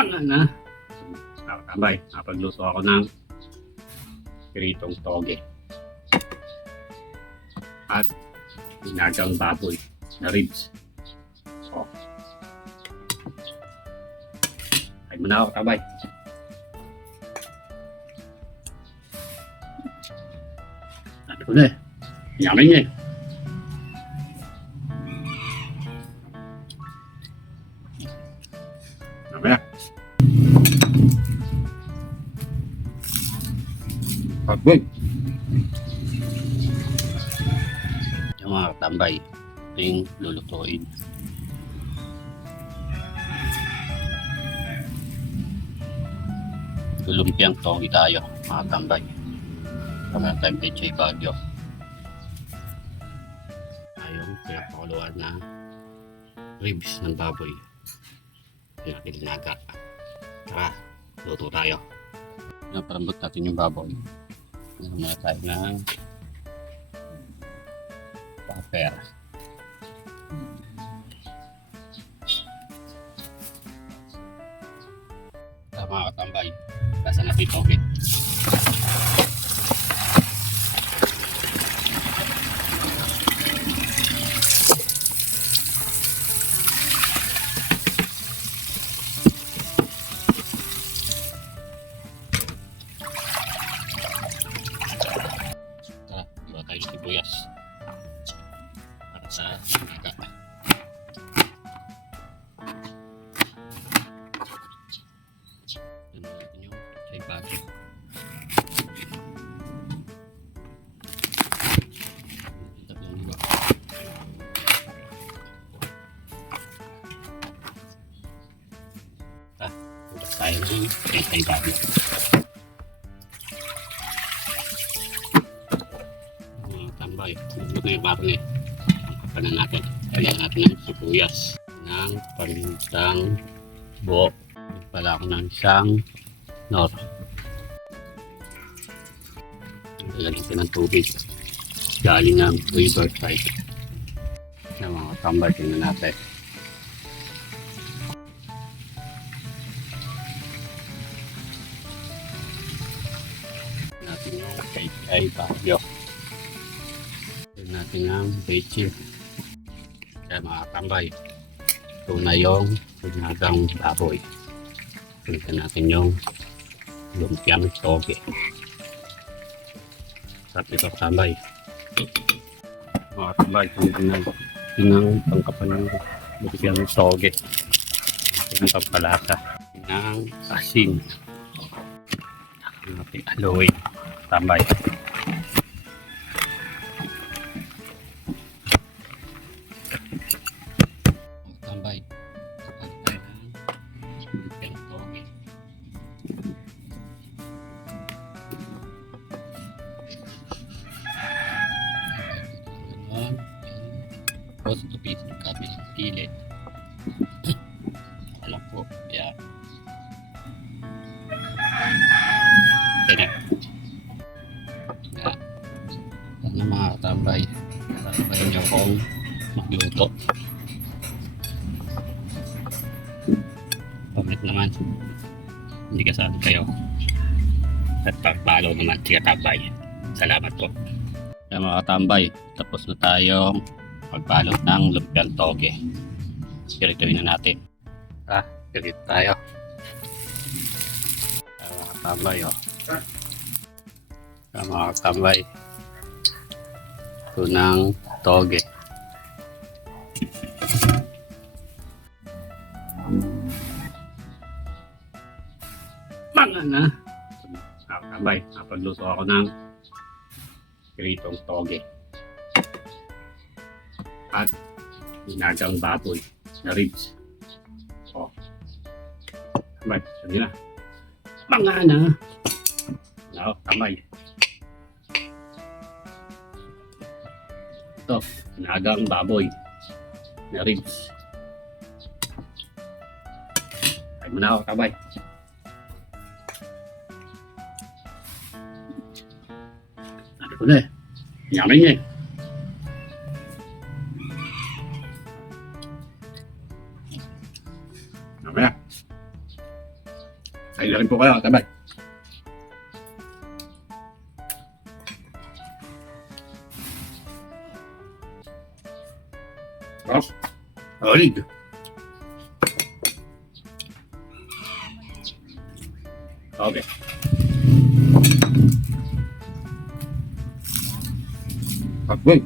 Tanga na. Nakatambay, napagluto ako ng piritong toge at ginagang baboy na ribs. So, ay muna ako, tabay. Sabi ko na eh, yamin niya eh. Mamaya. Pagod. Yung mga tambay, ito yung lulutuin. Lumpiang togi tayo, mga tambay. Kamaya tayong pechay bagyo. Ayong pinapakuluan na ribs ng baboy. Pinakilinaga. Tara, luto tayo. Naparambot natin yung baboy. Naman tayo ng paper. Mga katambay, basa natin ito ulit. Tara, iba tayo ng sibuyas para sa sinigang. Tayo ng pechay bagyo. Tambay, nagluto na yung bako niya. Kapanan natin. Kaya natin ng sibuyas ng pamintang buo. Pala ako ng isang nor. Lalagyan natin ng tubig. Galing ng riverside. Yung mga tambay, tingnan natin. Natin yung pechay bagyo. Tignan natin ang pechay. Kaya mga tambay, ito na yung ginagang baboy. Tignan natin yung lumpiang toge. Sarap ito tambay. Mga tambay, tignan pangkapan yung lumpiang toge. Tignan pampalasa ng asin. Natin aloy tambay. Tambay. Tapos tupis ng kabilang gilid. Alam po, yan. Ganyan. Ano mga tambay, tambay nyo kung magluto. Pamit naman, hindi kasali kayo. At pagpalo naman, siya tambay. Salamat po. Kaya mga tambay, tapos na tayong pagbalot ng lumpiang toge. Pirituin na natin. Pirit tayo. Kaya mga tambay, Kaya mga tambay, ito ng toge. Mga na. Tambay, napagluto ako ng piritong toge at ginagang baboy na ribs. So, tambay, sabi na. Mga na. No, tambay. Ito, ginagang baboy na ribs. Ay muna ako, tambay. Sabi ko na eh, yamin niya eh. Mamaya. Kayo na rin po kayo, katabay. Oh, solid. Okay. Pagboy.